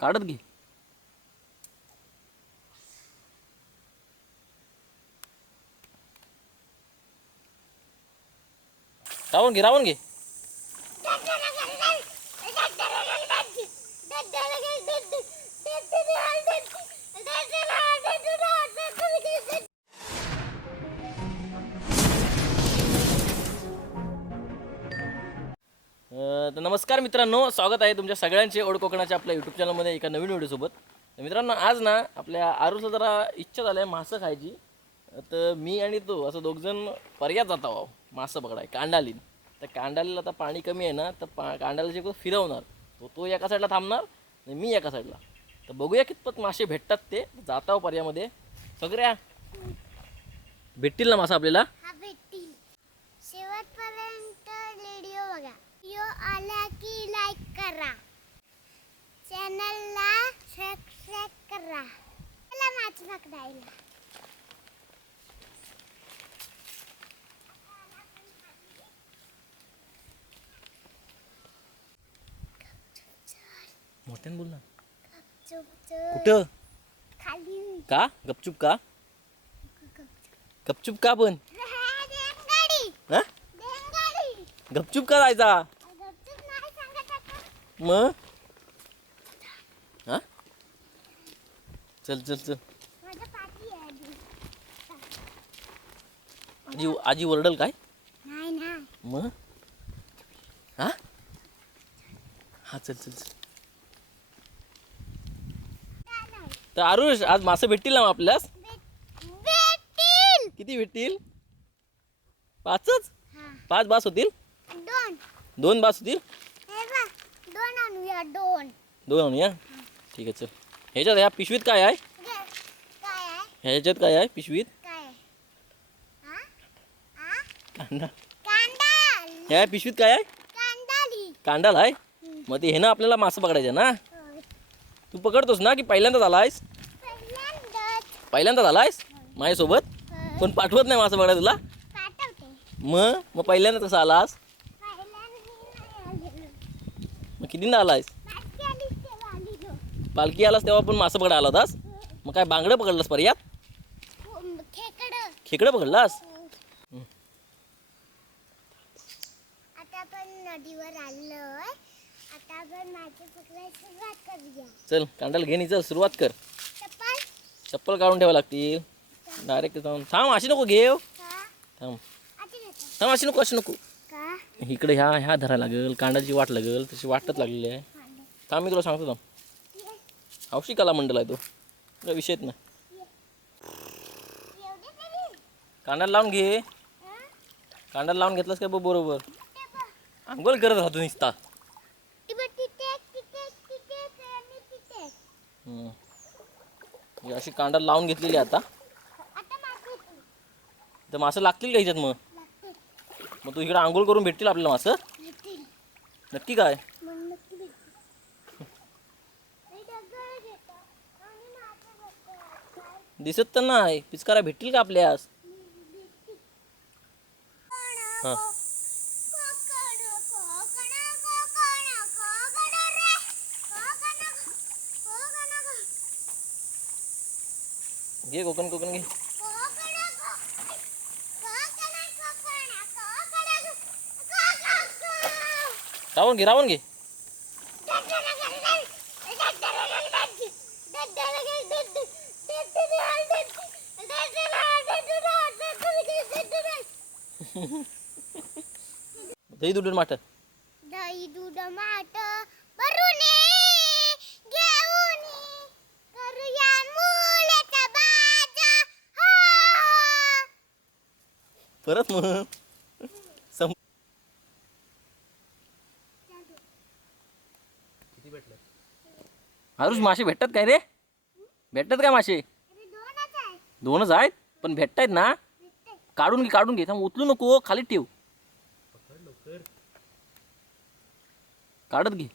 काढत घे. रावण घे रावण घे. तर नमस्कार मित्रांनो स्वागत आहे तुमच्या सगळ्यांचे ओढ कोकणाच्या आपल्या यूट्यूब चॅनलमध्ये एका नवीन व्हिडिओसोबत. तर मित्रांनो आज ना आपल्या आरुसला जरा इच्छा झाली आहे मासं खायची. तर मी आणि तो असं दोघजण पर्यात जात आहो मासं पकडाय कांडालीन. तर कांडालीला आता पाणी कमी आहे ना तर पा कांडालीचे फिरवणार तो तो एका साईडला थांबणार आणि मी एका साईडला तर बघूया कितपत मासे भेटतात ते. जात आहो पर्यामध्ये सगळ्या. भेटतील ना मासा आपल्याला? आला की लाईक करा. चॅनलला सबस्क्राईब करा. चला माछ पकडायला. मोठ्याने बोल ना. चुप चुप कुठं? खाली का? गपचूप का? गपचूप का पण? हा? गपचूप का जायचा गपचूप नाही सांगत आता. मग? हा? चल चल चल. आजी आजी ओरडल काय? मग? हा? हा चल चल चल. तर आरुष आज मासे भेटतील ना मग आपल्यास? किती भेटतील? पाचच? हा. पाच बास होतील? दोन. दोन बास होतील? आणूया दोन. दोन आणूया ठीक आहे चल. ह्याच्यात ह्या पिशवीत काय आहे? घे. काय आहे? ह्याच्यात काय आहे? पिशवीत? काय आहे? हा? हा? कांदा. कांदा ह्या पिशवीत काय आहे? कांदाली. कांडाल आहे? मग ते हे ना आपल्याला मासं पकडायचं ना. तू पकडतोस ना की पहिल्यांदाच आलायस? पहिल्यांदाच. पहिल्यांदाच आलायस? माझ्यासोबत? होय. पण पाठवत नाही मासं पकडायला तुला? पाठवते. मग? मग पहिल्यांदा कसं आलास पहिल्यांदा नाही आलेलो. मग कितींदा आलायस. पालखी आलास तेव्हा पण मासं पकडायला आला होतास मग काय बांगडं पकडलास पर्यात हो, खेकडं पकडलास? चल कांडाला घे नी चल सुरुवात कर. चप्पल चप्पल काढून ठेवा लागतील. डायरेक्ट जाऊन. थांब अशी नको का थांब. थांब अशी नको अशी नको. इकडे ह्या ह्या धरायला लागेल कांडाची वाट लागेल तशी वाटत लागलेली आहे. थांब मी तुला सांगतो थांब. औषधी कला मंडळ आहे तो. काय विषयच ना कांडाला लावून घे. कांडाला लावून घेतलास काय बरोबर? आंघोळ करत राहतो निसता. अशी कांडा लावून घेतलेली आहे आता. तर मासं लागतील का ह्याच्यात मग? मग तू इकडे आंघोळ करून भेटतील आपल्याला मासं. नक्की काय? दिसत तर नाही. पिचकारा भेटतील का आपल्यास. हा. कोकण, कोकण, घे कोकण कोकण घे कोकण, कोकण, कोकण, कोकण, रावण घे रावण घे. दही दुधून माठ. दही दूध माट भरून घेऊन करूया मुलाचा बाजा. परत मग. आरुष मासे भेटतात काय रे? भेटतात काय मासे? दोनच आहेत पण भेटतायत ना? काढून घे काढून घे. थांब उचलू नको खाली ठेव. काढत घे.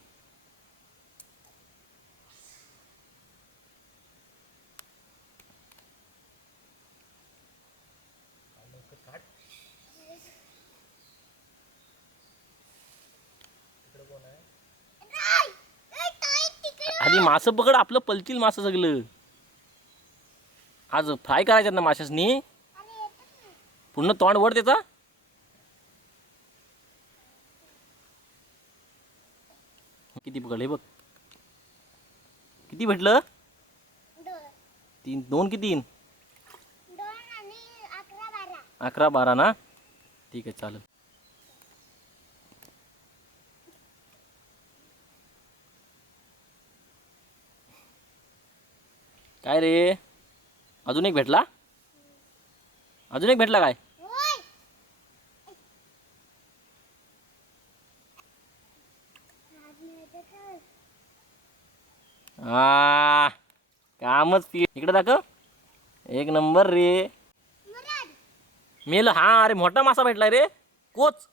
आधी मासं पकड आपलं पलतील मासं सगळं. आज फ्राय करायच्यात ना माशासनी? पूर्ण तोंड वर त्याचा किती पकडले बघ. किती भेटलं? तीन दोन की तीन? दोन आणि अकरा बारा. अकरा बारा ना? ठीक आहे चालेल. काय रे? अजून एक भेटला? अजून एक भेटला काय? आ कामच पी इकडे दाखव. एक नंबर रे. मेल हा अरे मोठा मासा भेटलाय रे. कोच.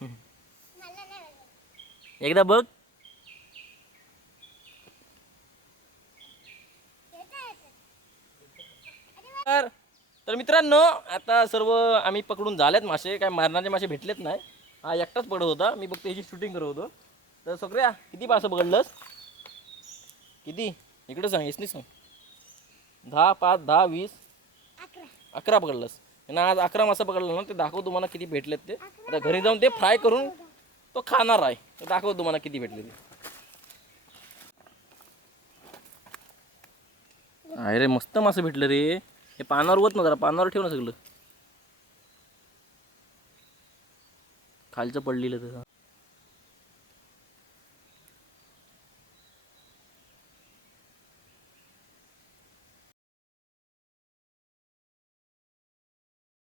एकदा बघ येतं, येतं. तर तर मित्रांनो आता सर्व आम्ही पकडून झालेत मासे. काय मारणारे मासे भेटलेत नाही. हा एकटाच पडत होता. मी फक्त याची शूटिंग करत होतो. तर सगळ्या किती मासं पकडलंस? किती? इकडे सांग येस सांग. दहा पाच दहा वीस अकरा पकडलंस. ना आज अकरा मासा पकडलं ना ते दाखव तुम्हाला किती भेटलेत ते. आता घरी जाऊन ते फ्राय करून तो खाणार आहे. तर दाखव तुम्हाला किती भेटले ते. अरे मस्त मासे भेटलं रे. हे पानावर होत ना जरा पानावर ठेव ना सगळं. खालचं पडलेलं त्याचं.